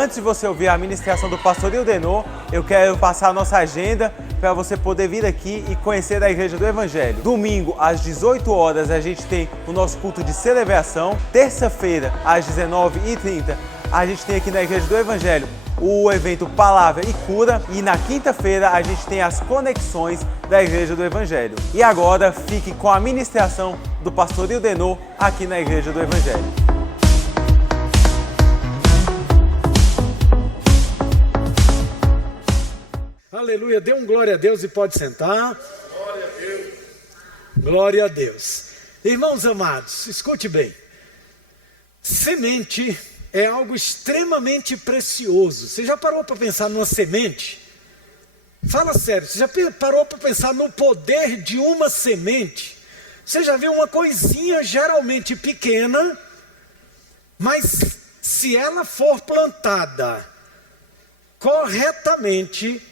Antes de você ouvir a ministração do pastor Ildenor, eu quero passar a nossa agenda para você poder vir aqui e conhecer a Igreja do Evangelho. Domingo, às 18 horas, a gente tem o nosso culto de celebração. Terça-feira, às 19h30, a gente tem aqui na Igreja do Evangelho o evento Palavra e Cura. E na quinta-feira, a gente tem as conexões da Igreja do Evangelho. E agora, fique com a ministração do pastor Ildenor aqui na Igreja do Evangelho. Aleluia, dê um glória a Deus e pode sentar. Glória a Deus. Glória a Deus. Irmãos amados, escute bem. Semente é algo extremamente precioso. Você já parou para pensar numa semente? Fala sério, você já parou para pensar no poder de uma semente? Você já viu uma coisinha geralmente pequena, mas se ela for plantada corretamente,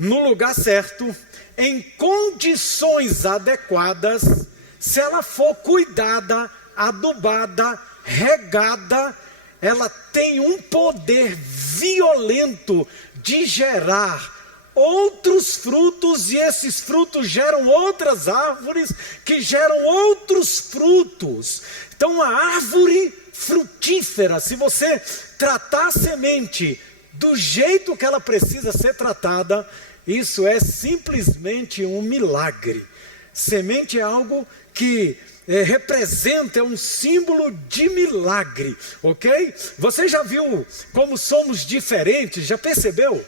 no lugar certo, em condições adequadas, se ela for cuidada, adubada, regada, ela tem um poder violento de gerar outros frutos, e esses frutos geram outras árvores, que geram outros frutos. Então a árvore frutífera, se você tratar a semente do jeito que ela precisa ser tratada, isso é simplesmente um milagre. Semente é algo que representa, é um símbolo de milagre, ok? Você já viu como somos diferentes? Já percebeu?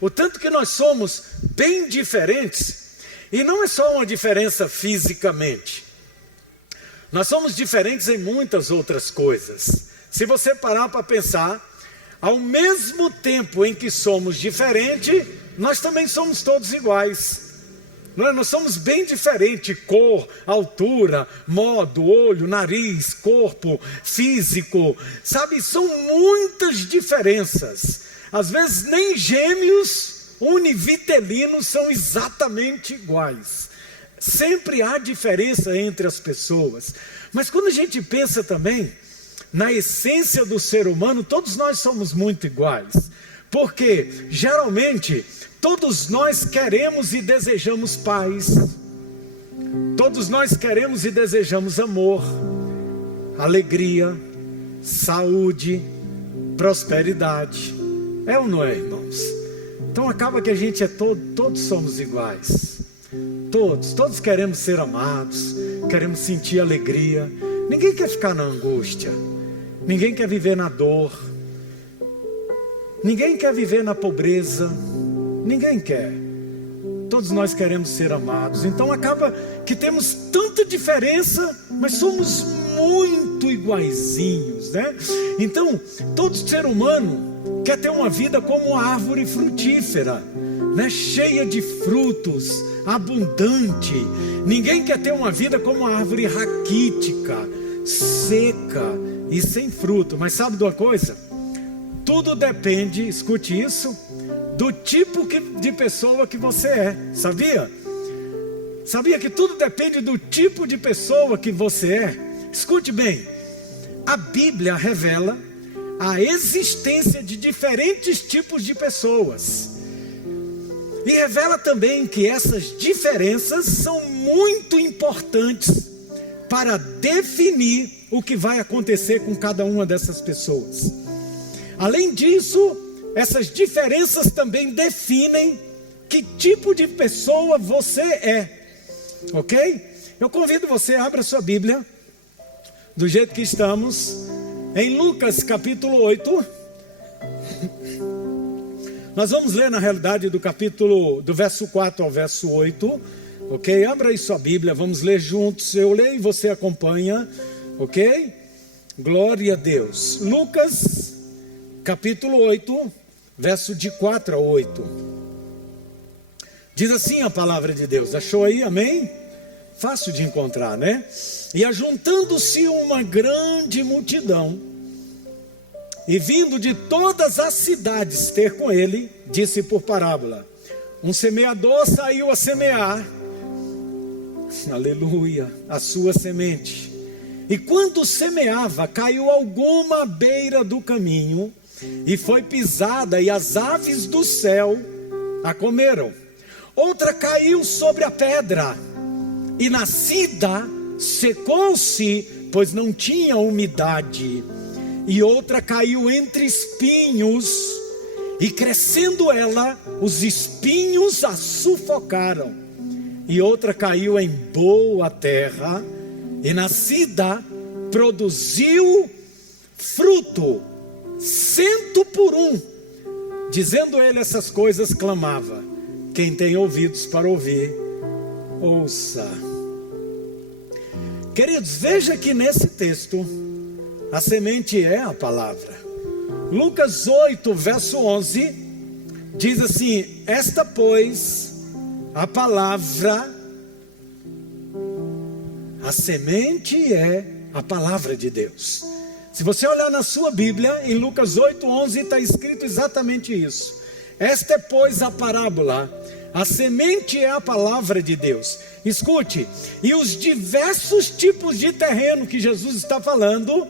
O tanto que nós somos bem diferentes. E não é só uma diferença fisicamente. Nós somos diferentes em muitas outras coisas. Se você parar para pensar, ao mesmo tempo em que somos diferentes, nós também somos todos iguais. Nós somos bem diferentes: cor, altura, modo, olho, nariz, corpo, físico, sabe? São muitas diferenças. Às vezes nem gêmeos univitelinos são exatamente iguais. Sempre há diferença entre as pessoas. Mas quando a gente pensa também na essência do ser humano, todos nós somos muito iguais. Porque geralmente todos nós queremos e desejamos paz. Todos nós queremos e desejamos amor, alegria, saúde, prosperidade. É ou não é, irmãos? Então acaba que a gente todos somos iguais. Todos queremos ser amados, queremos sentir alegria. Ninguém quer ficar na angústia. Ninguém quer viver na dor. Ninguém quer viver na pobreza. Ninguém quer. Todos nós queremos ser amados. Então acaba que temos tanta diferença, mas somos muito iguaizinhos, né? Então, todo ser humano quer ter uma vida como uma árvore frutífera, né? Cheia de frutos, abundante. Ninguém quer ter uma vida como uma árvore raquítica, seca e sem fruto. Mas sabe de uma coisa? Tudo depende, escute isso, do tipo de pessoa que você é. Sabia? Sabia que tudo depende do tipo de pessoa que você é? Escute bem, a Bíblia revela a existência de diferentes tipos de pessoas. E revela também que essas diferenças são muito importantes para definir o que vai acontecer com cada uma dessas pessoas. Além disso, essas diferenças também definem que tipo de pessoa você é, ok? Eu convido você a abrir a sua Bíblia, do jeito que estamos, em Lucas capítulo 8. Nós vamos ler na realidade do verso 4 ao verso 8, ok? Abra aí sua Bíblia, vamos ler juntos. Eu leio e você acompanha, ok? Glória a Deus. Lucas capítulo 8, verso de 4 a 8. Diz assim a palavra de Deus. Achou aí? Amém? Fácil de encontrar, né? E ajuntando-se uma grande multidão, e vindo de todas as cidades ter com ele, disse por parábola: um semeador saiu a semear, aleluia, a sua semente. E quando semeava, caiu alguma à beira do caminho, e foi pisada, e as aves do céu a comeram. Outra caiu sobre a pedra, e nascida secou-se, pois não tinha umidade. E outra caiu entre espinhos, e crescendo ela, os espinhos a sufocaram. E outra caiu em boa terra, e nascida produziu fruto, 100 por 1. Dizendo ele essas coisas, clamava: quem tem ouvidos para ouvir, ouça. Queridos, veja que nesse texto, a semente é a palavra. Lucas 8, verso 11, diz assim: esta, pois, a palavra, a semente é a palavra de Deus. Se você olhar na sua Bíblia, em Lucas 8, 11, está escrito exatamente isso. Esta é, pois, a parábola, a semente é a palavra de Deus. Escute, e os diversos tipos de terreno que Jesus está falando,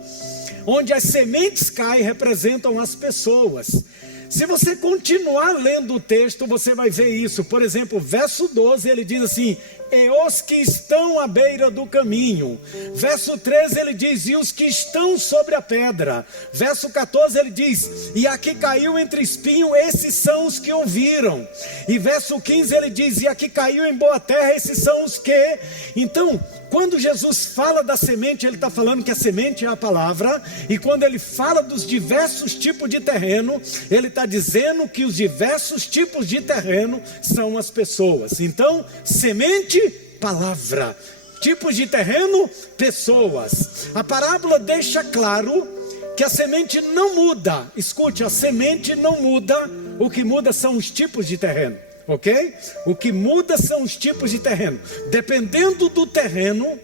onde as sementes caem, representam as pessoas. Se você continuar lendo o texto, você vai ver isso. Por exemplo, verso 12, ele diz assim: e os que estão à beira do caminho. Verso 13, ele diz: e os que estão sobre a pedra. Verso 14, ele diz: e a que caiu entre espinho, esses são os que ouviram. E verso 15, ele diz: e a que caiu em boa terra, esses são os que... Então, quando Jesus fala da semente, ele está falando que a semente é a palavra. E quando ele fala dos diversos tipos de terreno, ele está dizendo que os diversos tipos de terreno são as pessoas. Então, semente, palavra. Tipos de terreno, pessoas. A parábola deixa claro que a semente não muda. Escute, a semente não muda. O que muda são os tipos de terreno. Ok? O que muda são os tipos de terreno. Dependendo do terreno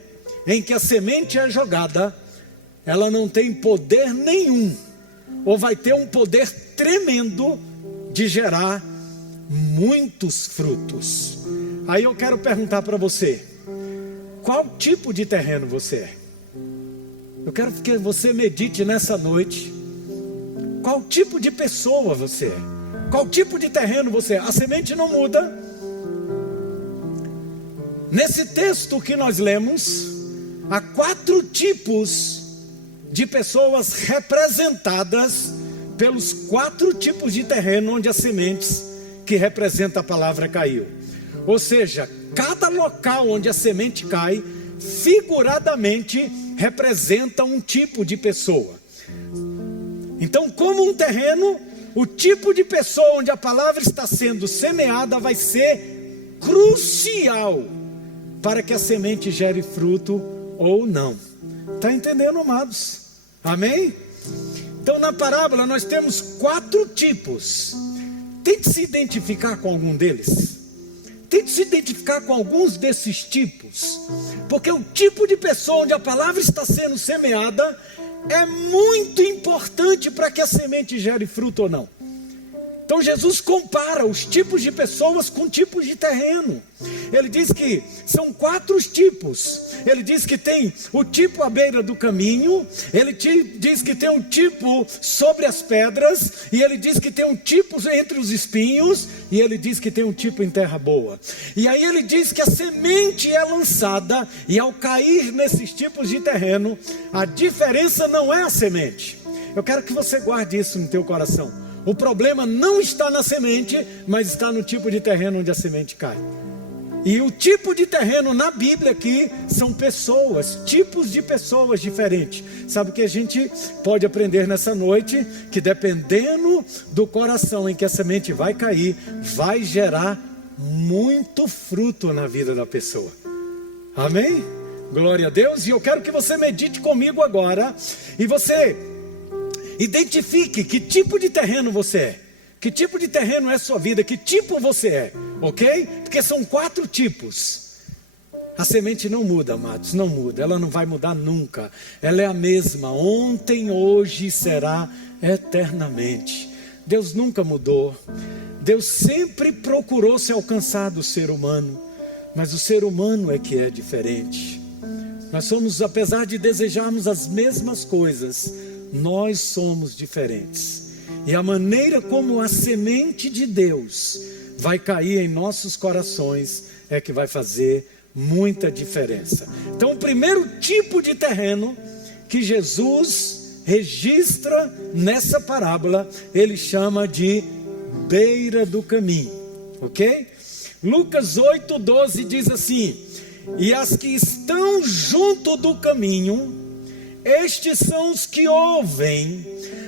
em que a semente é jogada, ela não tem poder nenhum, ou vai ter um poder tremendo de gerar muitos frutos. Aí eu quero perguntar para você: qual tipo de terreno você é? Eu quero que você medite nessa noite. Qual tipo de pessoa você é? Qual tipo de terreno você é? A semente não muda. Nesse texto que nós lemos, há 4 tipos de pessoas representadas pelos 4 tipos de terreno onde as sementes que representa a palavra caiu. Ou seja, cada local onde a semente cai, figuradamente, representa um tipo de pessoa. Então, como um terreno, o tipo de pessoa onde a palavra está sendo semeada vai ser crucial para que a semente gere fruto ou não. Está entendendo, amados? Amém? Então, na parábola nós temos 4 tipos. Tente se identificar com algum deles. Tente se identificar com alguns desses tipos, porque o tipo de pessoa onde a palavra está sendo semeada é muito importante para que a semente gere fruto ou não. Então Jesus compara os tipos de pessoas com tipos de terreno. Ele diz que são 4 tipos. Ele diz que tem o tipo à beira do caminho. Ele diz que tem um tipo sobre as pedras. E ele diz que tem um tipo entre os espinhos. E ele diz que tem um tipo em terra boa. E aí ele diz que a semente é lançada. E ao cair nesses tipos de terreno, a diferença não é a semente. Eu quero que você guarde isso no teu coração. O problema não está na semente, mas está no tipo de terreno onde a semente cai. E o tipo de terreno na Bíblia aqui são pessoas, tipos de pessoas diferentes. Sabe o que a gente pode aprender nessa noite? Que dependendo do coração em que a semente vai cair, vai gerar muito fruto na vida da pessoa. Amém? Glória a Deus. E eu quero que você medite comigo agora. E você identifique que tipo de terreno você é. Que tipo de terreno é a sua vida? Que tipo você é? Ok? Porque são 4 tipos. A semente não muda, amados, não muda. Ela não vai mudar nunca. Ela é a mesma, ontem, hoje e será eternamente. Deus nunca mudou. Deus sempre procurou se alcançar do ser humano. Mas o ser humano é que é diferente. Nós somos, apesar de desejarmos as mesmas coisas, nós somos diferentes. E a maneira como a semente de Deus vai cair em nossos corações é que vai fazer muita diferença. Então, o primeiro tipo de terreno que Jesus registra nessa parábola, ele chama de beira do caminho, ok? Lucas 8:12 diz assim: e as que estão junto do caminho, estes são os que ouvem,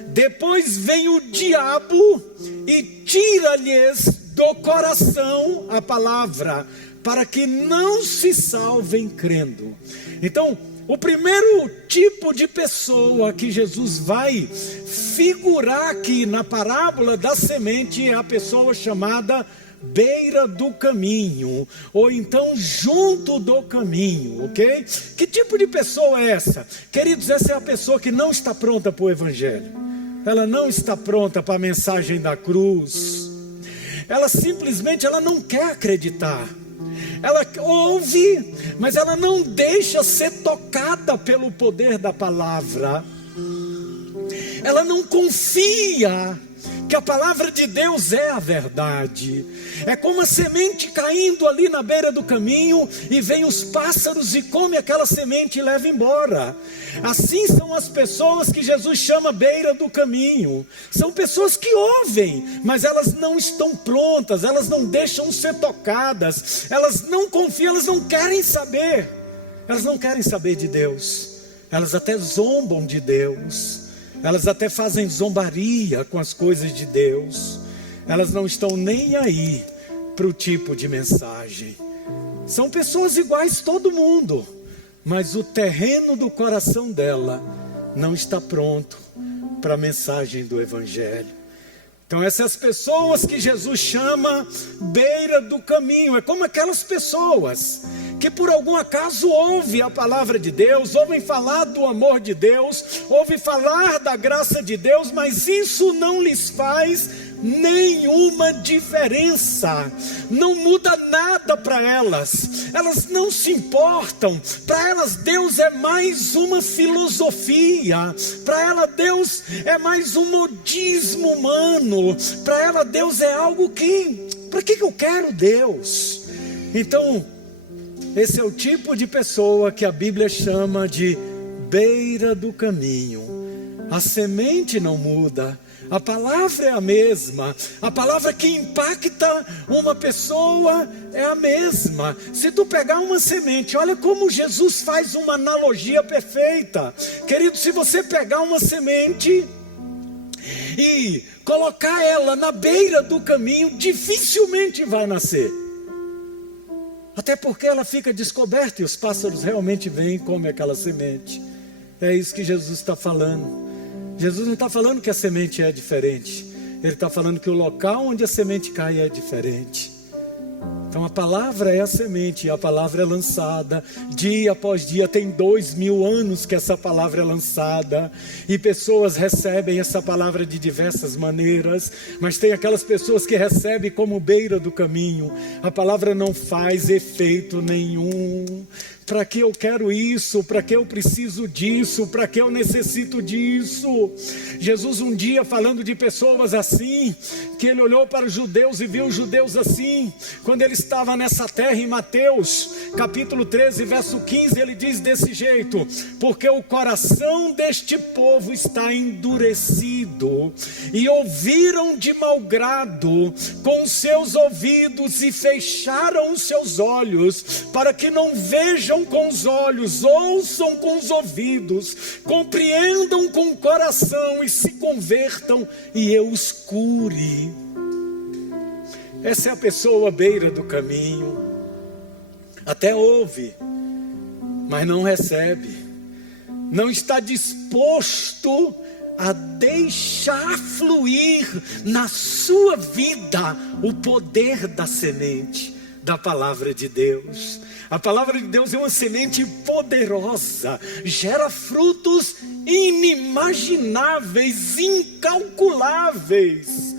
depois vem o diabo e tira-lhes do coração a palavra, para que não se salvem crendo. Então, o primeiro tipo de pessoa que Jesus vai figurar aqui na parábola da semente é a pessoa chamada beira do caminho, ou então junto do caminho, ok? Que tipo de pessoa é essa? Queridos, essa é a pessoa que não está pronta para o Evangelho. Ela não está pronta para a mensagem da cruz. Ela simplesmente não quer acreditar. Ela ouve, mas ela não deixa ser tocada pelo poder da palavra. Ela não confia que a palavra de Deus é a verdade. É como a semente caindo ali na beira do caminho, e vem os pássaros e come aquela semente e leva embora. Assim são as pessoas que Jesus chama beira do caminho. São pessoas que ouvem, mas elas não estão prontas, elas não deixam ser tocadas, elas não confiam, elas não querem saber. Elas não querem saber de Deus. Elas até zombam de Deus. Elas até fazem zombaria com as coisas de Deus. Elas não estão nem aí para o tipo de mensagem. São pessoas iguais todo mundo, mas o terreno do coração dela não está pronto para a mensagem do Evangelho. Então essas pessoas que Jesus chama beira do caminho, é como aquelas pessoas que por algum acaso ouvem a palavra de Deus, ouvem falar do amor de Deus, ouvem falar da graça de Deus, mas isso não lhes faz nenhuma diferença, não muda nada para elas, elas não se importam. Para elas Deus é mais uma filosofia, para ela Deus é mais um modismo humano, para ela Deus é algo que, para que eu quero Deus? Então esse é o tipo de pessoa que a Bíblia chama de beira do caminho. A semente não muda, a palavra é a mesma, a palavra que impacta uma pessoa é a mesma. Se tu pegar uma semente, olha como Jesus faz uma analogia perfeita. Querido, se você pegar uma semente e colocar ela na beira do caminho, dificilmente vai nascer. Até porque ela fica descoberta e os pássaros realmente vêm e comem aquela semente. É isso que Jesus está falando. Jesus não está falando que a semente é diferente. Ele está falando que o local onde a semente cai é diferente. Então a palavra é a semente, e a palavra é lançada dia após dia. Tem 2000 anos que essa palavra é lançada, e pessoas recebem essa palavra de diversas maneiras, mas tem aquelas pessoas que recebem como beira do caminho. A palavra não faz efeito nenhum. Para que eu quero isso? Para que eu preciso disso? Para que eu necessito disso? Jesus um dia falando de pessoas assim, que ele olhou para os judeus e viu os judeus assim, quando ele estava nessa terra, em Mateus capítulo 13 verso 15, ele diz desse jeito: porque o coração deste povo está endurecido, e ouviram de mau grado com os seus ouvidos, e fecharam os seus olhos, para que não vejam com os olhos, ouçam com os ouvidos, compreendam com o coração, e se convertam e eu os cure. Essa é a pessoa à beira do caminho. Até ouve, mas não recebe, não está disposto a deixar fluir na sua vida o poder da semente da palavra de Deus. A palavra de Deus é uma semente poderosa, gera frutos inimagináveis, incalculáveis.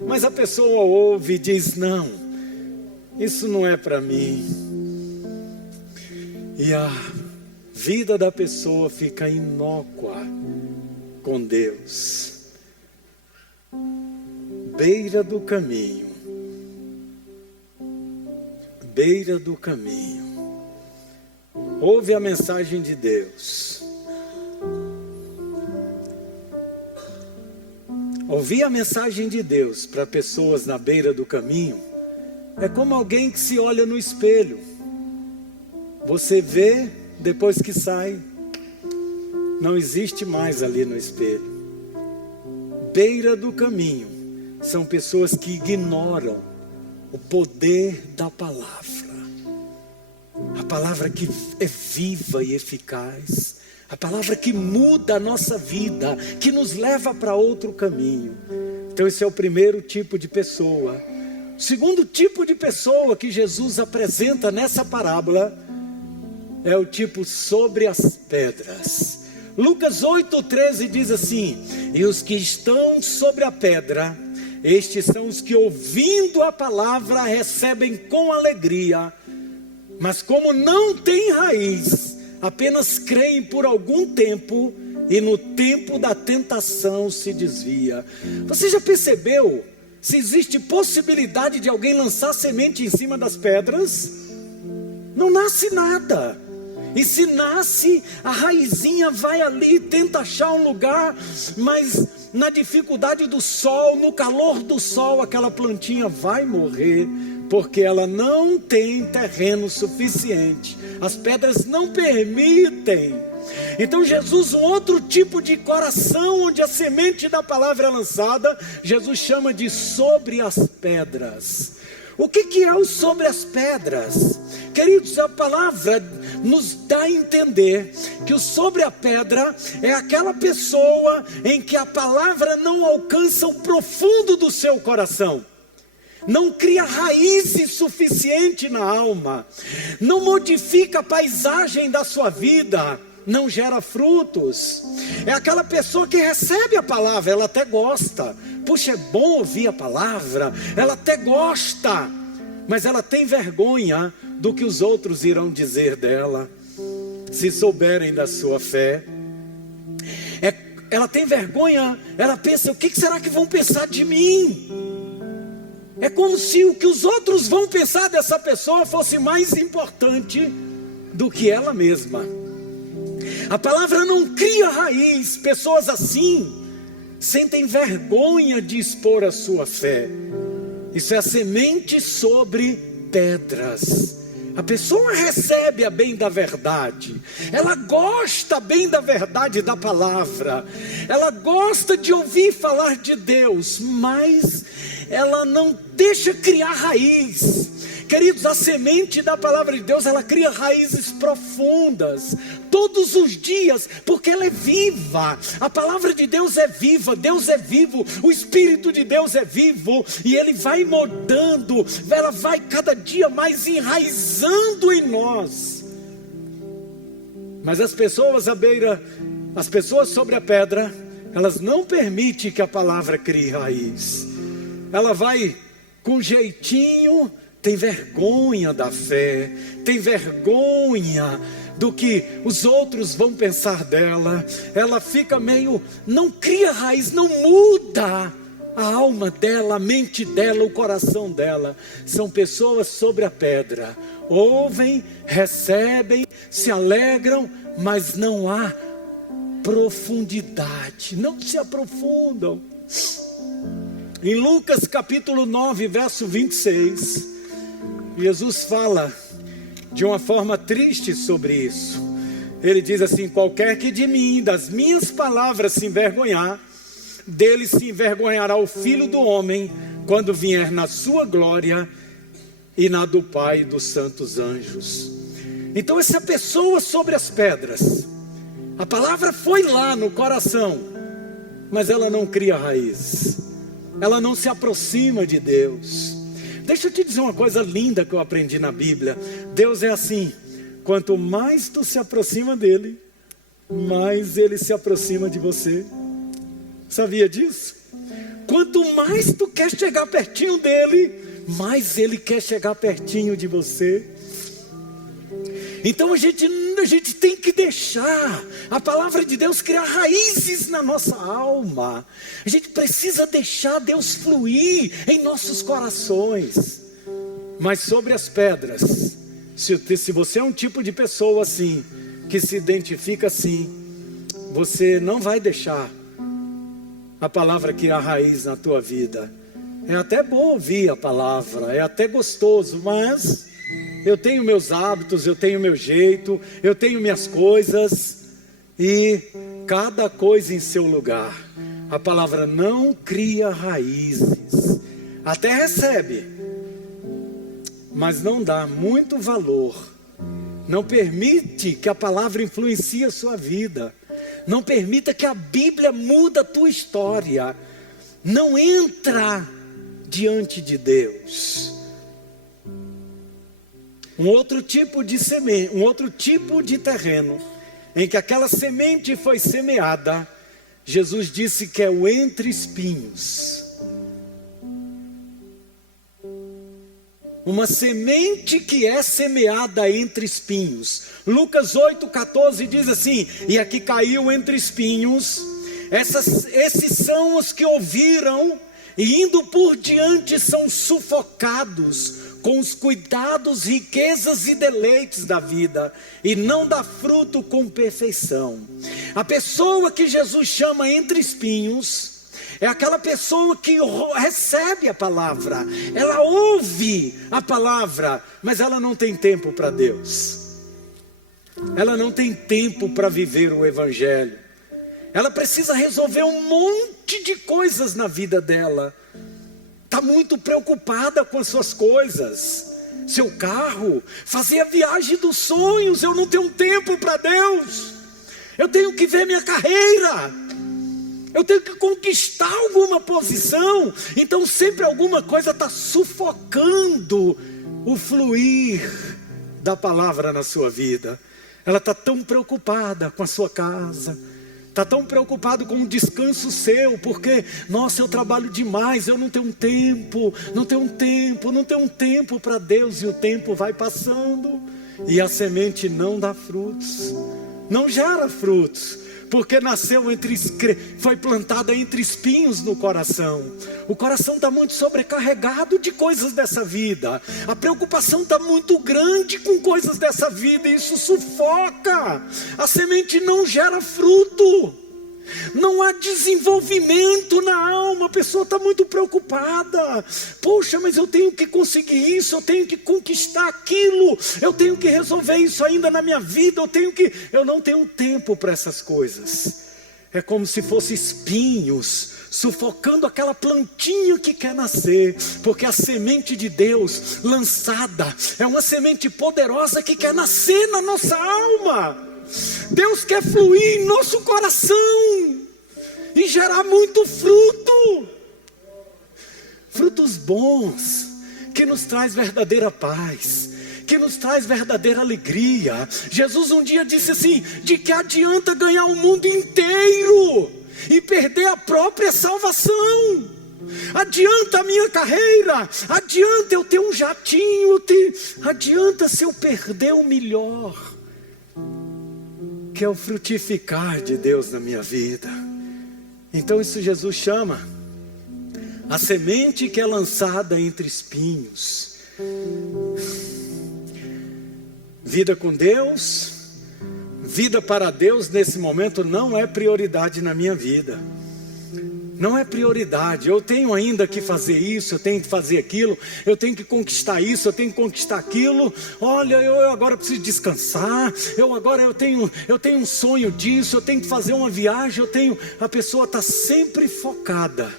Mas a pessoa ouve e diz: não, isso não é para mim. E a vida da pessoa fica inócua com Deus. beira do caminho. Beira do caminho. Ouve a mensagem de Deus. Ouvir a mensagem de Deus para pessoas na beira do caminho é como alguém que se olha no espelho. Você vê, depois que sai, não existe mais ali no espelho. Beira do caminho são pessoas que ignoram o poder da palavra. A palavra que é viva e eficaz. A palavra que muda a nossa vida, que nos leva para outro caminho. Então esse é o primeiro tipo de pessoa. O segundo tipo de pessoa que Jesus apresenta nessa parábola é o tipo sobre as pedras. Lucas 8,13 diz assim: e os que estão sobre a pedra, estes são os que ouvindo a palavra recebem com alegria, mas como não têm raiz, apenas creem por algum tempo e no tempo da tentação se desvia. Você já percebeu se existe possibilidade de alguém lançar semente em cima das pedras? Não nasce nada. E se nasce, a raizinha vai ali, tenta achar um lugar, mas na dificuldade do sol, no calor do sol, aquela plantinha vai morrer, porque ela não tem terreno suficiente. As pedras não permitem. Então Jesus, um outro tipo de coração, onde a semente da palavra é lançada, Jesus chama de sobre as pedras. O que é o sobre as pedras? Queridos, a palavra nos dá a entender que o sobre a pedra é aquela pessoa em que a palavra não alcança o profundo do seu coração. Não cria raízes suficiente na alma, não modifica a paisagem da sua vida, não gera frutos. É aquela pessoa que recebe a palavra, ela até gosta. Puxa, é bom ouvir a palavra, ela até gosta, mas ela tem vergonha do que os outros irão dizer dela, se souberem da sua fé. Ela tem vergonha, ela pensa: o que será que vão pensar de mim? É como se o que os outros vão pensar dessa pessoa fosse mais importante do que ela mesma. A palavra não cria raiz. Pessoas assim sentem vergonha de expor a sua fé. Isso é a semente sobre pedras. A pessoa recebe a bem da verdade, ela gosta bem da verdade da palavra, ela gosta de ouvir falar de Deus, mas ela não deixa criar raiz. Queridos, a semente da palavra de Deus, ela cria raízes profundas, todos os dias, porque ela é viva. A palavra de Deus é viva, Deus é vivo, o Espírito de Deus é vivo, e Ele vai moldando, ela vai cada dia mais enraizando em nós. Mas as pessoas as pessoas sobre a pedra, elas não permitem que a palavra crie raiz. Ela vai com jeitinho, tem vergonha da fé, tem vergonha do que os outros vão pensar dela. Ela fica meio, não cria raiz, não muda a alma dela, a mente dela, o coração dela. São pessoas sobre a pedra, ouvem, recebem, se alegram, mas não há profundidade, não se aprofundam. Em Lucas capítulo 9, verso 26, Jesus fala de uma forma triste sobre isso. Ele diz assim: qualquer que de mim, das minhas palavras se envergonhar, dele se envergonhará o Filho do Homem, quando vier na sua glória e na do Pai e dos santos anjos. Então essa pessoa sobre as pedras, a palavra foi lá no coração, mas ela não cria raiz, ela não se aproxima de Deus. Deixa eu te dizer uma coisa linda que eu aprendi na Bíblia. Deus é assim: quanto mais tu se aproxima dele, mais ele se aproxima de você. Sabia disso? Quanto mais tu quer chegar pertinho dele, mais ele quer chegar pertinho de você. Então a gente a gente tem que deixar a palavra de Deus criar raízes na nossa alma. A gente precisa deixar Deus fluir em nossos corações. Mas sobre as pedras, se você é um tipo de pessoa assim, que se identifica assim, você não vai deixar a palavra criar raiz na tua vida. É até bom ouvir a palavra, é até gostoso, mas eu tenho meus hábitos, eu tenho meu jeito, eu tenho minhas coisas, e cada coisa em seu lugar. A palavra não cria raízes, até recebe, mas não dá muito valor, não permite que a palavra influencie a sua vida, não permita que a Bíblia mude a tua história, não entra diante de Deus. Um outro tipo de semente, um outro tipo de terreno, em que aquela semente foi semeada, Jesus disse que é o entre espinhos. Uma semente que é semeada entre espinhos. Lucas 8,14 diz assim: e aqui caiu entre espinhos. Esses são os que ouviram e indo por diante são sufocados com os cuidados, riquezas e deleites da vida, e não dá fruto com perfeição. A pessoa que Jesus chama entre espinhos é aquela pessoa que recebe a palavra, ela ouve a palavra, mas ela não tem tempo para Deus, ela não tem tempo para viver o Evangelho, ela precisa resolver um monte de coisas na vida dela, está muito preocupada com as suas coisas, seu carro, fazer a viagem dos sonhos. Eu não tenho tempo para Deus, eu tenho que ver minha carreira, eu tenho que conquistar alguma posição. Então sempre alguma coisa está sufocando o fluir da palavra na sua vida. Ela está tão preocupada com a sua casa, está tão preocupado com o descanso seu, porque, nossa, eu trabalho demais, eu não tenho tempo, não tenho tempo para Deus, e o tempo vai passando, e a semente não dá frutos, não gera frutos, porque foi plantada entre espinhos no coração. O coração está muito sobrecarregado de coisas dessa vida, a preocupação está muito grande com coisas dessa vida, e isso sufoca, a semente não gera fruto, não há desenvolvimento na alma, a pessoa está muito preocupada. Poxa, mas eu tenho que conseguir isso, eu tenho que conquistar aquilo, eu tenho que resolver isso ainda na minha vida, eu não tenho tempo para essas coisas. É como se fossem espinhos sufocando aquela plantinha que quer nascer, porque a semente de Deus lançada é uma semente poderosa que quer nascer na nossa alma. Deus quer fluir em nosso coração e gerar muito fruto, frutos bons, que nos traz verdadeira paz, que nos traz verdadeira alegria. Jesus um dia disse assim: de que adianta ganhar o mundo inteiro e perder a própria salvação? Adianta a minha carreira, adianta eu ter um jatinho, adianta se eu perder o melhor, que é o frutificar de Deus na minha vida. Então isso Jesus chama a semente que é lançada entre espinhos. Vida com Deus, vida para Deus nesse momento não é prioridade na minha vida. Não é prioridade. Eu tenho ainda que fazer isso, eu tenho que fazer aquilo, eu tenho que conquistar isso, eu tenho que conquistar aquilo. Olha, eu agora preciso descansar, eu tenho um sonho disso, eu tenho que fazer uma viagem, a pessoa está sempre focada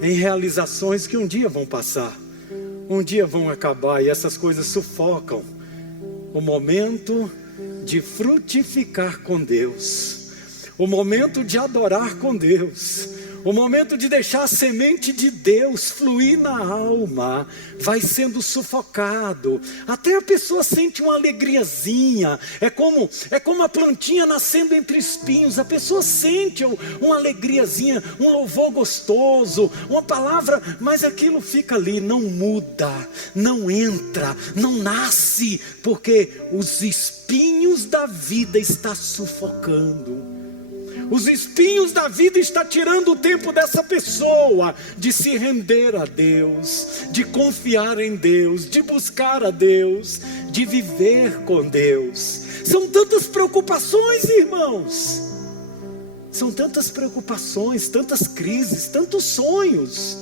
em realizações que um dia vão passar, um dia vão acabar, e essas coisas sufocam o momento de frutificar com Deus, o momento de adorar com Deus, O momento de deixar a semente de Deus fluir na alma vai sendo sufocado. Até a pessoa sente uma alegriazinha. É como a plantinha nascendo entre espinhos. A pessoa sente uma alegriazinha, um louvor gostoso, uma palavra, mas aquilo fica ali, não muda, não entra, não nasce, porque os espinhos da vida estão sufocando. Os espinhos da vida estão tirando o tempo dessa pessoa de se render a Deus, de confiar em Deus, de buscar a Deus, de viver com Deus. São tantas preocupações, irmãos. São tantas preocupações, tantas crises, tantos sonhos.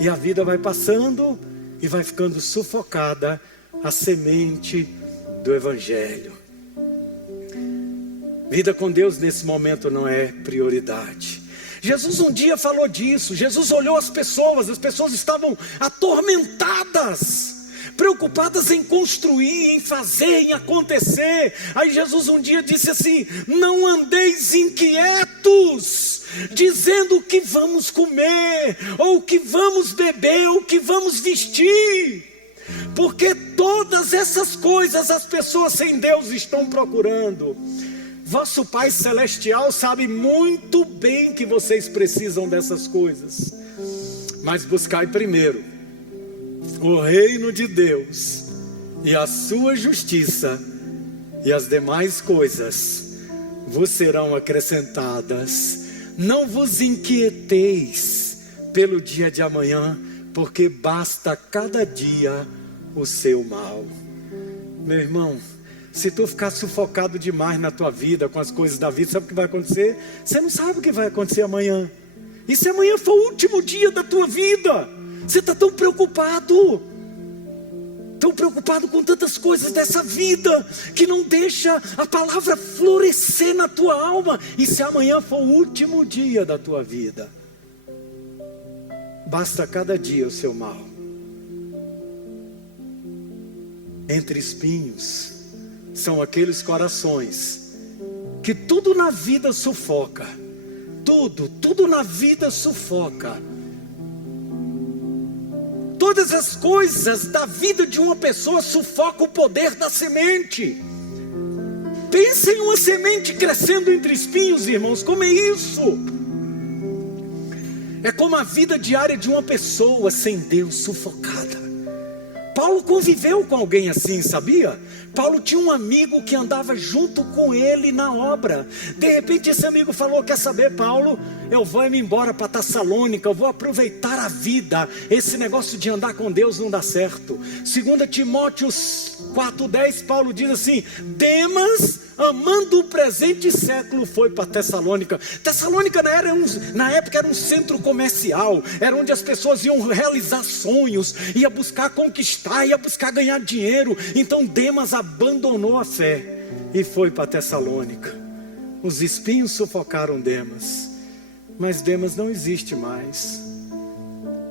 E a vida vai passando e vai ficando sufocada a semente do Evangelho. Vida com Deus nesse momento não é prioridade. Jesus um dia falou disso. Jesus olhou as pessoas estavam atormentadas, preocupadas em construir, em fazer, em acontecer. Aí Jesus um dia disse assim: não andeis inquietos, dizendo o que vamos comer, ou o que vamos beber, ou o que vamos vestir, porque todas essas coisas as pessoas sem Deus estão procurando. Vosso Pai Celestial sabe muito bem que vocês precisam dessas coisas. Mas buscai primeiro o reino de Deus e a sua justiça, e as demais coisas vos serão acrescentadas. Não vos inquieteis pelo dia de amanhã, porque basta cada dia o seu mal. Meu irmão, se tu ficar sufocado demais na tua vida, com as coisas da vida, sabe o que vai acontecer? Você não sabe o que vai acontecer amanhã. E se amanhã for o último dia da tua vida, você está tão preocupado com tantas coisas dessa vida, que não deixa a palavra florescer na tua alma. E se amanhã for o último dia da tua vida, basta cada dia o seu mal. Entre espinhos são aqueles corações que tudo na vida sufoca. Tudo na vida sufoca. Todas as coisas da vida de uma pessoa sufocam o poder da semente. Pense em uma semente crescendo entre espinhos, irmãos. Como é isso? É como a vida diária de uma pessoa sem Deus, sufocada. Paulo conviveu com alguém assim, sabia? Paulo tinha um amigo que andava junto com ele na obra. De repente esse amigo falou: quer saber, Paulo, eu vou me embora para Tessalônica, eu vou aproveitar a vida. Esse negócio de andar com Deus não dá certo. 2 Timóteo 4,10, Paulo diz assim: Demas, amando o presente século, foi para Tessalônica. Tessalônica na época era um centro comercial, era onde as pessoas iam realizar sonhos, ia buscar conquistar, ia buscar ganhar dinheiro. Então Demas abandonou a fé e foi para Tessalônica. Os espinhos sufocaram Demas, mas Demas não existe mais.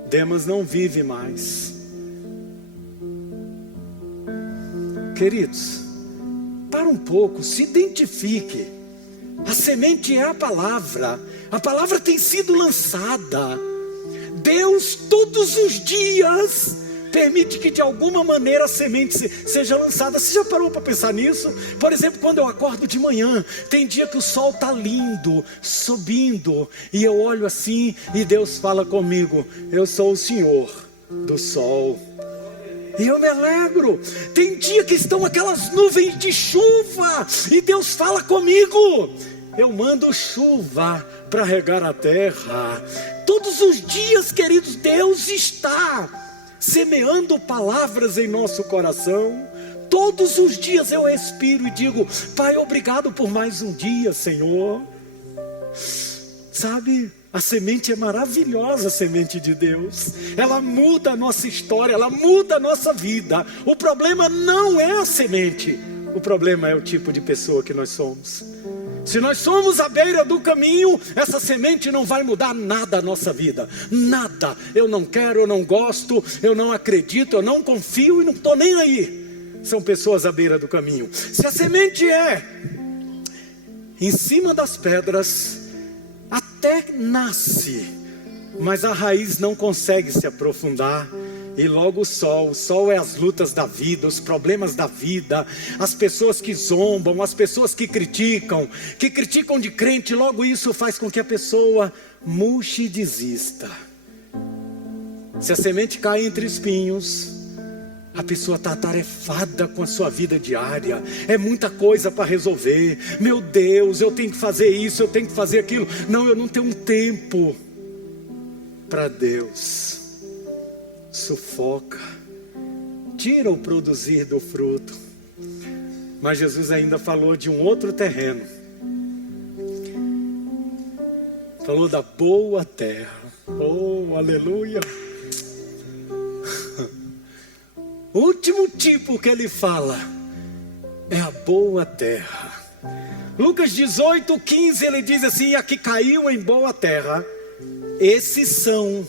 Demas não vive mais. Queridos, para um pouco, se identifique. A semente é a palavra tem sido lançada. Deus todos os dias permite que de alguma maneira a semente seja lançada. Você já parou para pensar nisso? Por exemplo, quando eu acordo de manhã, tem dia que o sol está lindo, subindo, e eu olho assim e Deus fala comigo: eu sou o Senhor do sol. E eu me alegro. Tem dia que estão aquelas nuvens de chuva e Deus fala comigo: eu mando chuva para regar a terra. Todos os dias, queridos, Deus está semeando palavras em nosso coração. Todos os dias eu respiro e digo: Pai, obrigado por mais um dia, Senhor. Sabe, a semente é maravilhosa, a semente de Deus. Ela muda a nossa história, ela muda a nossa vida. O problema não é a semente, o problema é o tipo de pessoa que nós somos. Se nós somos à beira do caminho, essa semente não vai mudar nada a nossa vida. Nada. Eu não quero, eu não gosto, eu não acredito, eu não confio e não estou nem aí. São pessoas à beira do caminho. Se a semente é em cima das pedras, a até nasce, mas a raiz não consegue se aprofundar. E logo o sol é as lutas da vida, os problemas da vida, as pessoas que zombam, as pessoas que criticam de crente. Logo isso faz com que a pessoa murche e desista. Se a semente cai entre espinhos, a pessoa está atarefada com a sua vida diária. É muita coisa para resolver. Meu Deus, eu tenho que fazer isso, eu tenho que fazer aquilo. Não, eu não tenho um tempo para Deus. Sufoca, tira o produzir do fruto. Mas Jesus ainda falou de um outro terreno. Falou da boa terra. Oh, aleluia. O último tipo que ele fala é a boa terra. Lucas 18:15, ele diz assim: a que caiu em boa terra, esses são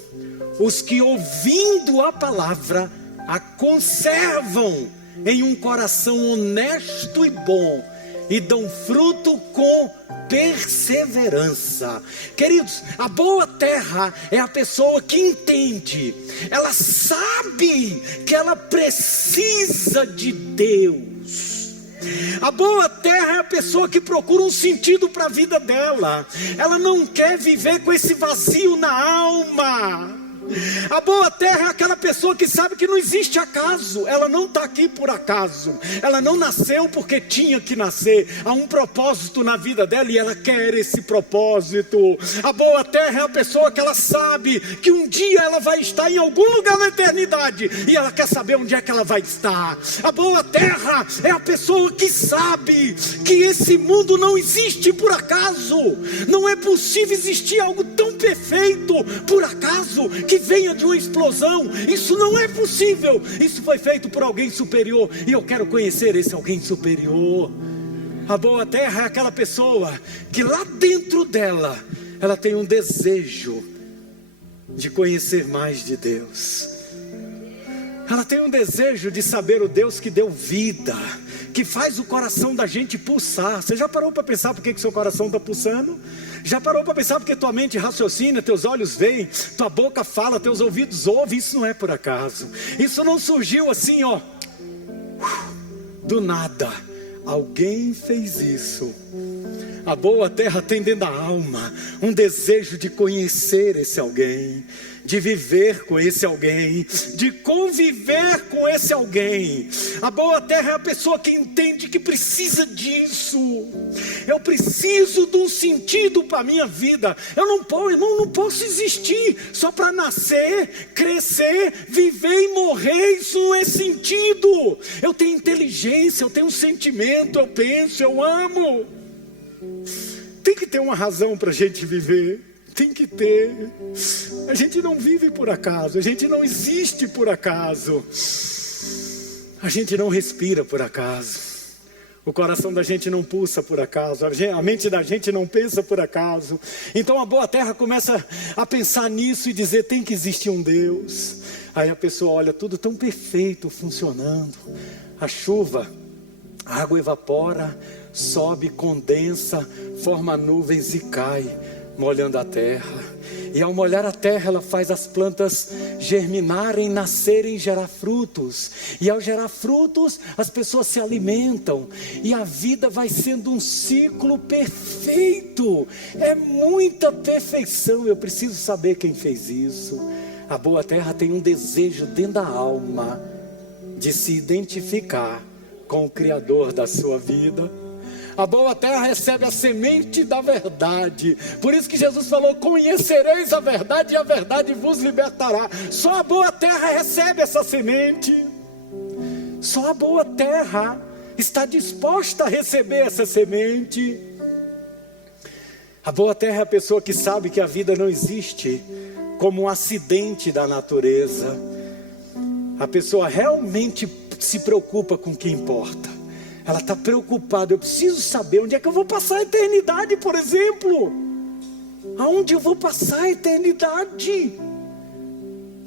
os que, ouvindo a palavra, a conservam em um coração honesto e bom, e dão fruto com perseverança. Queridos, a boa terra é a pessoa que entende, ela sabe que ela precisa de Deus. A boa terra é a pessoa que procura um sentido para a vida dela. Ela não quer viver com esse vazio na alma. A boa terra é aquela pessoa que sabe que não existe acaso. Ela não está aqui por acaso. Ela não nasceu porque tinha que nascer. Há um propósito na vida dela e ela quer esse propósito. A boa terra é a pessoa que ela sabe que um dia ela vai estar em algum lugar na eternidade e ela quer saber onde é que ela vai estar. A boa terra é a pessoa que sabe que esse mundo não existe por acaso. Não é possível existir algo tão perfeito por acaso que venha de uma explosão. Isso não é possível. Isso foi feito por alguém superior e eu quero conhecer esse alguém superior. A boa terra é aquela pessoa que lá dentro dela, ela tem um desejo de conhecer mais de Deus. Ela tem um desejo de saber o Deus que deu vida, que faz o coração da gente pulsar. Você já parou para pensar por que seu coração está pulsando? Já parou para pensar porque tua mente raciocina, teus olhos veem, tua boca fala, teus ouvidos ouvem? Isso não é por acaso. Isso não surgiu assim, ó, do nada. Alguém fez isso. A boa terra tem dentro da alma um desejo de conhecer esse alguém, de viver com esse alguém, de conviver com esse alguém. A boa terra é a pessoa que entende que precisa disso. Eu preciso de um sentido para a minha vida. Eu não posso existir só para nascer, crescer, viver e morrer. Isso não é sentido. Eu tenho inteligência, eu tenho um sentimento, eu penso, eu amo. Tem que ter uma razão para a gente viver. Tem que ter. A gente não vive por acaso. A gente não existe por acaso. A gente não respira por acaso. O coração da gente não pulsa por acaso. A mente da gente não pensa por acaso. Então a boa terra começa a pensar nisso e dizer: tem que existir um Deus. Aí a pessoa olha tudo tão perfeito funcionando. A chuva, a água evapora, sobe, condensa, forma nuvens e cai, molhando a terra. E ao molhar a terra, ela faz as plantas germinarem, nascerem, gerar frutos. E ao gerar frutos, as pessoas se alimentam. E a vida vai sendo um ciclo perfeito. É muita perfeição. Eu preciso saber quem fez isso. A boa terra tem um desejo dentro da alma de se identificar com o Criador da sua vida. A boa terra recebe a semente da verdade. Por isso que Jesus falou: conhecereis a verdade e a verdade vos libertará. Só a boa terra recebe essa semente. Só a boa terra está disposta a receber essa semente. A boa terra é a pessoa que sabe que a vida não existe como um acidente da natureza. A pessoa realmente se preocupa com o que importa. Ela está preocupada. Eu preciso saber onde é que eu vou passar a eternidade, por exemplo. Aonde eu vou passar a eternidade?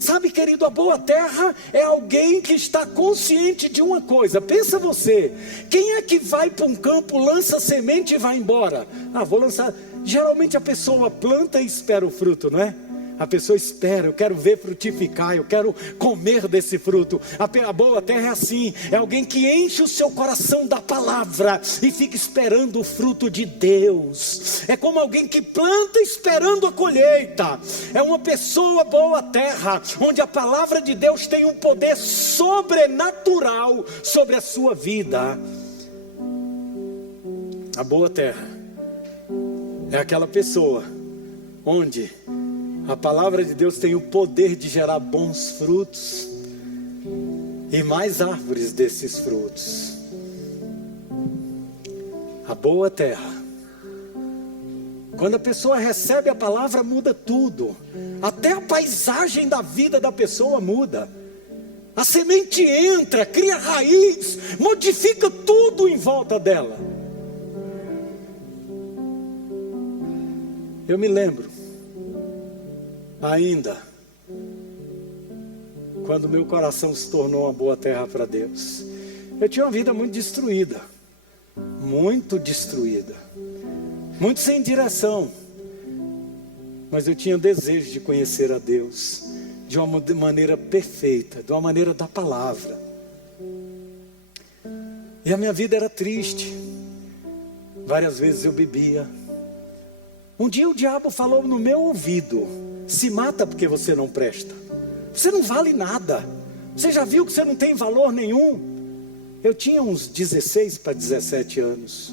Sabe, querido, a boa terra é alguém que está consciente de uma coisa. Pensa você, quem é que vai para um campo, lança semente e vai embora? Vou lançar. Geralmente a pessoa planta e espera o fruto, não é? A pessoa espera, eu quero ver frutificar, eu quero comer desse fruto. A boa terra é assim, é alguém que enche o seu coração da palavra e fica esperando o fruto de Deus. É como alguém que planta esperando a colheita. É uma pessoa boa terra, onde a palavra de Deus tem um poder sobrenatural sobre a sua vida. A boa terra é aquela pessoa onde a palavra de Deus tem o poder de gerar bons frutos e mais árvores desses frutos. A boa terra, quando a pessoa recebe a palavra, muda tudo. Até a paisagem da vida da pessoa muda. A semente entra, cria raiz, modifica tudo em volta dela. Eu me lembro ainda, quando meu coração se tornou uma boa terra para Deus. Eu tinha uma vida muito destruída, muito sem direção, mas eu tinha desejo de conhecer a Deus de uma maneira perfeita, de uma maneira da palavra. E a minha vida era triste. Várias vezes eu bebia. Um dia o diabo falou no meu ouvido: se mata porque você não presta. Você não vale nada. Você já viu que você não tem valor nenhum? Eu tinha uns 16 para 17 anos.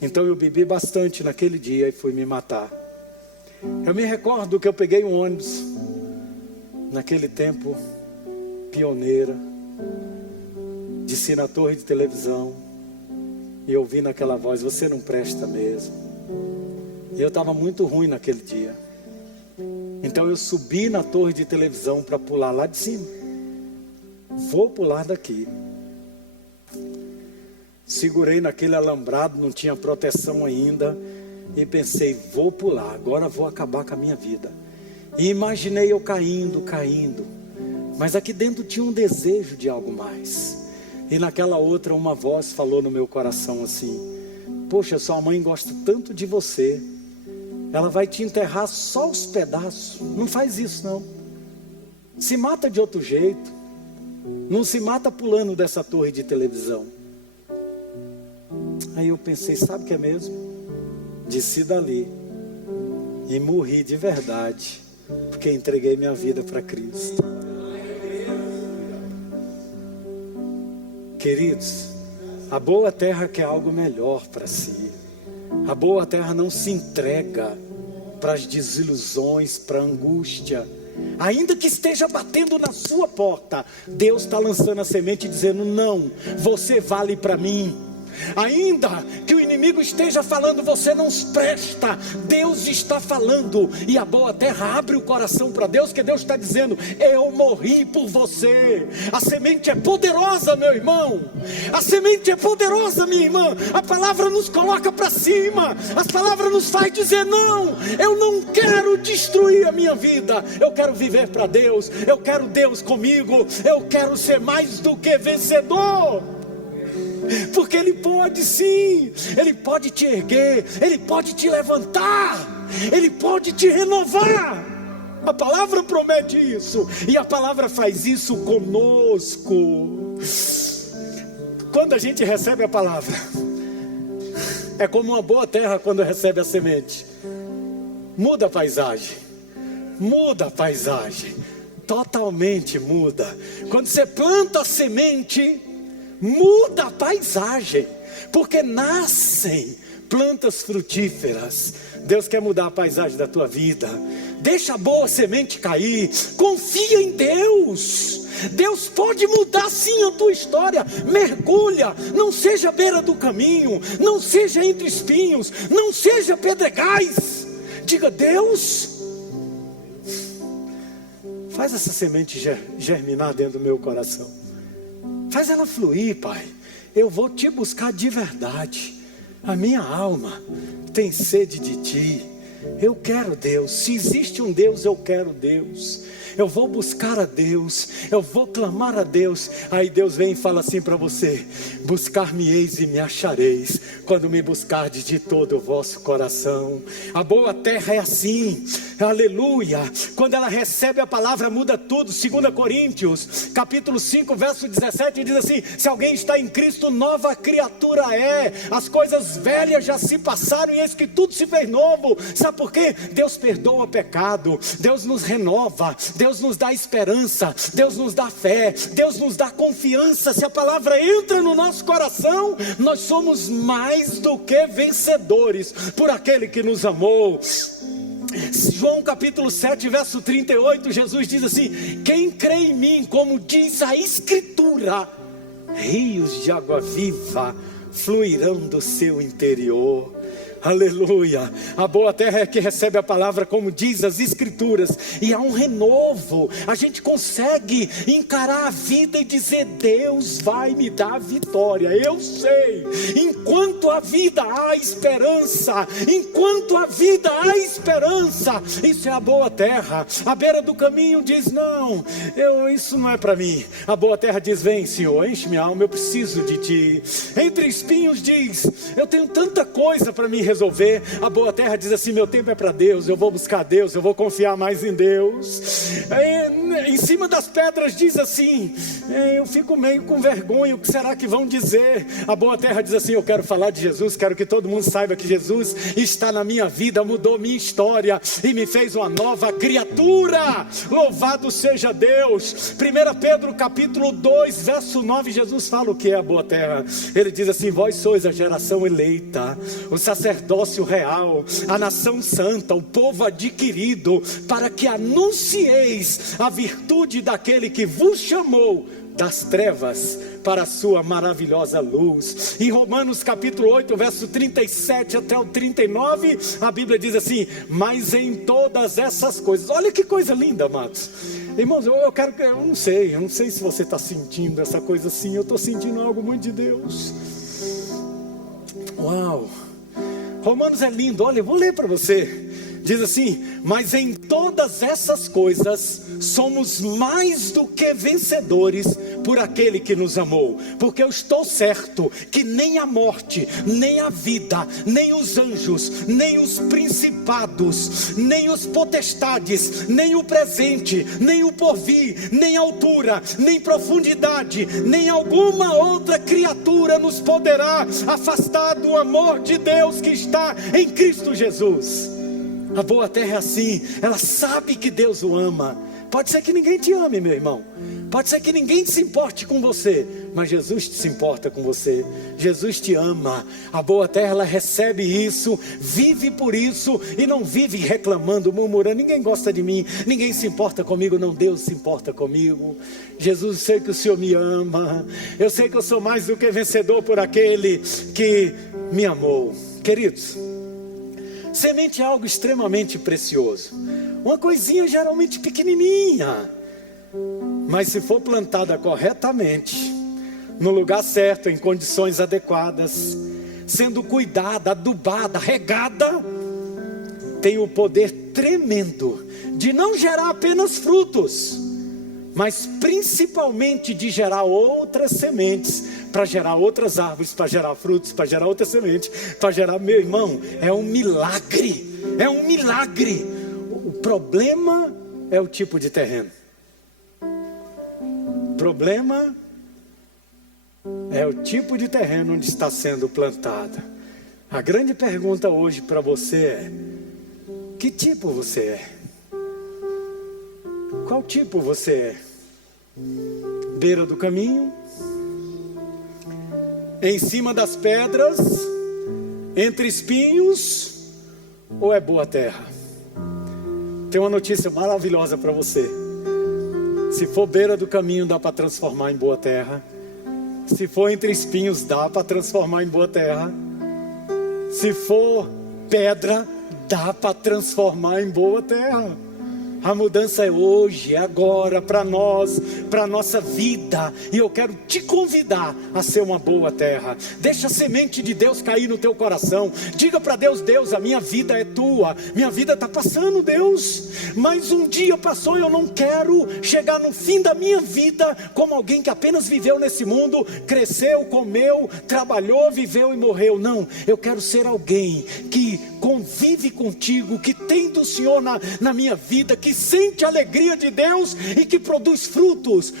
Então eu bebi bastante naquele dia e fui me matar. Eu me recordo que eu peguei um ônibus, naquele tempo, pioneira, desci na torre de televisão e ouvi naquela voz: você não presta mesmo. E eu estava muito ruim naquele dia. Então eu subi na torre de televisão para pular lá de cima. Vou pular daqui. Segurei naquele alambrado, não tinha proteção ainda. E pensei: vou pular, agora vou acabar com a minha vida. E imaginei eu caindo. Mas aqui dentro tinha um desejo de algo mais. E naquela outra uma voz falou no meu coração assim: poxa, sua mãe gosta tanto de você. Ela vai te enterrar só os pedaços. Não faz isso não. Se mata de outro jeito. Não se mata pulando dessa torre de televisão. Aí eu pensei: sabe o que é mesmo? Desci dali e morri de verdade, porque entreguei minha vida para Cristo. Queridos, a boa terra quer algo melhor para si. A boa terra não se entrega para as desilusões, para a angústia. Ainda que esteja batendo na sua porta, Deus está lançando a semente e dizendo: não, você vale para mim. Ainda que o inimigo esteja falando: você não presta, Deus está falando. E a boa terra abre o coração para Deus, que Deus está dizendo: eu morri por você. A semente é poderosa, meu irmão. A semente é poderosa, minha irmã. A palavra nos coloca para cima. A palavra nos faz dizer: não, eu não quero destruir a minha vida. Eu quero viver para Deus. Eu quero Deus comigo. Eu quero ser mais do que vencedor. Porque Ele pode sim, Ele pode te erguer, Ele pode te levantar, Ele pode te renovar. A palavra promete isso, e a palavra faz isso conosco. Quando a gente recebe a palavra, é como uma boa terra quando recebe a semente. Muda a paisagem, totalmente muda. Quando você planta a semente, muda a paisagem, porque nascem plantas frutíferas. Deus quer mudar a paisagem da tua vida. Deixa a boa semente cair. Confia em Deus. Deus pode mudar sim a tua história. Mergulha. Não seja à beira do caminho. Não seja entre espinhos. Não seja pedregais. Diga: Deus, faz essa semente germinar dentro do meu coração. Faz ela fluir, Pai. Eu vou te buscar de verdade. A minha alma tem sede de Ti. Eu quero Deus. Se existe um Deus, eu quero Deus. Eu vou buscar a Deus, eu vou clamar a Deus. Aí Deus vem e fala assim para você: buscar-me-eis e me achareis, quando me buscardes de todo o vosso coração. A boa terra é assim, aleluia. Quando ela recebe a palavra, muda tudo. 2 Coríntios, capítulo 5, verso 17, diz assim: se alguém está em Cristo, nova criatura é. As coisas velhas já se passaram e eis que tudo se fez novo. Sabe por quê? Deus perdoa o pecado, Deus nos renova, Deus nos dá esperança, Deus nos dá fé, Deus nos dá confiança. Se a palavra entra no nosso coração, nós somos mais do que vencedores por aquele que nos amou. João capítulo 7, verso 38, Jesus diz assim: quem crê em mim, como diz a Escritura, rios de água viva fluirão do seu interior. Aleluia. A boa terra é que recebe a palavra como diz as Escrituras, e há um renovo. A gente consegue encarar a vida e dizer: Deus vai me dar vitória. Eu sei, enquanto a vida há esperança, enquanto a vida há esperança. Isso é a boa terra. A beira do caminho diz: não, isso não é para mim. A boa terra diz: vem Senhor, enche minha alma, eu preciso de ti. Entre espinhos diz: eu tenho tanta coisa para me resolver. A boa terra diz assim: meu tempo é para Deus, eu vou buscar Deus, eu vou confiar mais em Deus. Em cima das pedras diz assim: eu fico meio com vergonha, o que será que vão dizer? A boa terra diz assim: eu quero falar de Jesus, quero que todo mundo saiba que Jesus está na minha vida, mudou minha história e me fez uma nova criatura. Louvado seja Deus. 1 Pedro capítulo 2, verso 9, Jesus fala o que é a boa terra. Ele diz assim: vós sois a geração eleita, o sacerdócio real, a nação santa, o povo adquirido, para que anuncieis a virtude daquele que vos chamou das trevas para a sua maravilhosa luz. Em Romanos capítulo 8, verso 37 até o 39, a Bíblia diz assim: mas em todas essas coisas, olha que coisa linda, amados. Irmãos, eu não sei se você está sentindo essa coisa assim. Eu estou sentindo algo muito de Deus. Uau! Romanos é lindo, olha, eu vou ler para você. Diz assim: mas em todas essas coisas somos mais do que vencedores por aquele que nos amou. Porque eu estou certo que nem a morte, nem a vida, nem os anjos, nem os principados, nem os potestades, nem o presente, nem o porvir, nem altura, nem profundidade, nem alguma outra criatura nos poderá afastar do amor de Deus que está em Cristo Jesus. A boa terra é assim, ela sabe que Deus o ama. Pode ser que ninguém te ame, meu irmão, pode ser que ninguém se importe com você, mas Jesus se importa com você. Jesus te ama. A boa terra, ela recebe isso, vive por isso, e não vive reclamando, murmurando: ninguém gosta de mim, ninguém se importa comigo. Não, Deus se importa comigo. Jesus, eu sei que o Senhor me ama, eu sei que eu sou mais do que vencedor por aquele que me amou. Queridos, semente é algo extremamente precioso, uma coisinha geralmente pequenininha, mas se for plantada corretamente, no lugar certo, em condições adequadas, sendo cuidada, adubada, regada, tem o poder tremendo de não gerar apenas frutos, mas principalmente de gerar outras sementes, para gerar outras árvores, para gerar frutos, para gerar outras sementes, para gerar, meu irmão, é um milagre, é um milagre. O problema é o tipo de terreno. O problema é o tipo de terreno onde está sendo plantada. A grande pergunta hoje para você é: que tipo você é? Qual tipo você é? Beira do caminho? Em cima das pedras? Entre espinhos? Ou é boa terra? Tem uma notícia maravilhosa para você. Se for beira do caminho, dá para transformar em boa terra. Se for entre espinhos, dá para transformar em boa terra. Se for pedra, dá para transformar em boa terra. A mudança é hoje, é agora, para nós, para a nossa vida. E eu quero te convidar a ser uma boa terra. Deixa a semente de Deus cair no teu coração. Diga para Deus: Deus, a minha vida é tua. Minha vida está passando, Deus. Mas um dia passou, eu não quero chegar no fim da minha vida como alguém que apenas viveu nesse mundo, cresceu, comeu, trabalhou, viveu e morreu. Não, eu quero ser alguém que convive contigo, que tem do Senhor na minha vida, que sente a alegria de Deus e que produz frutos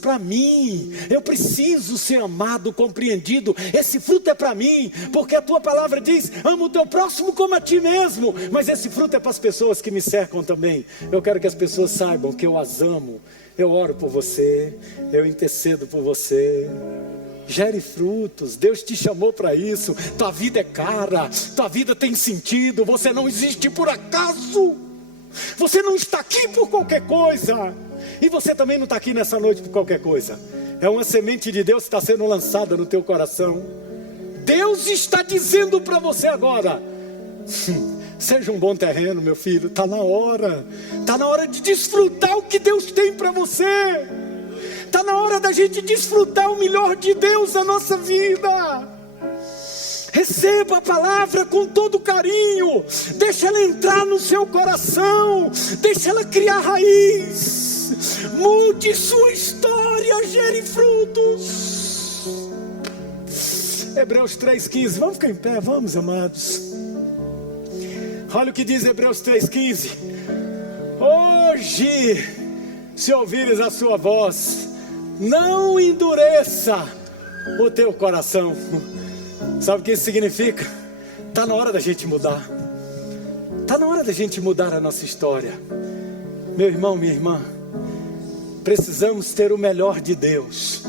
para mim. Eu preciso ser amado, compreendido. Esse fruto é para mim, porque a tua palavra diz: ama o teu próximo como a ti mesmo. Mas esse fruto é para as pessoas que me cercam também. Eu quero que as pessoas saibam que eu as amo. Eu oro por você, eu intercedo por você. Gere frutos. Deus te chamou para isso. Tua vida é cara, tua vida tem sentido. Você não existe por acaso. Você não está aqui por qualquer coisa. E você também não está aqui nessa noite por qualquer coisa. É uma semente de Deus que está sendo lançada no teu coração. Deus está dizendo para você agora: seja um bom terreno, meu filho. Está na hora. Está na hora de desfrutar o que Deus tem para você. Está na hora da gente desfrutar o melhor de Deus na nossa vida. Receba a palavra com todo carinho. Deixa ela entrar no seu coração. Deixa ela criar raiz. Mude sua história, gere frutos. Hebreus 3,15. Vamos ficar em pé, vamos, amados. Olha o que diz Hebreus 3,15. Hoje, se ouvires a sua voz, não endureça o teu coração. Sabe o que isso significa? Está na hora da gente mudar. Está na hora da gente mudar a nossa história. Meu irmão, minha irmã, precisamos ter o melhor de Deus.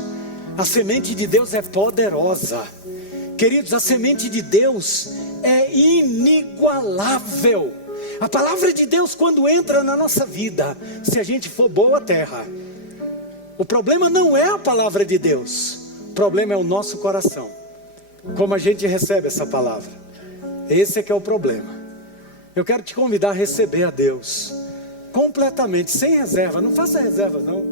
A semente de Deus é poderosa. Queridos, a semente de Deus é inigualável. A palavra de Deus, quando entra na nossa vida, se a gente for boa terra, o problema não é a palavra de Deus, o problema é o nosso coração. Como a gente recebe essa palavra. Esse é que é o problema. Eu quero te convidar a receber a Deus completamente, sem reserva. Não faça reserva, não.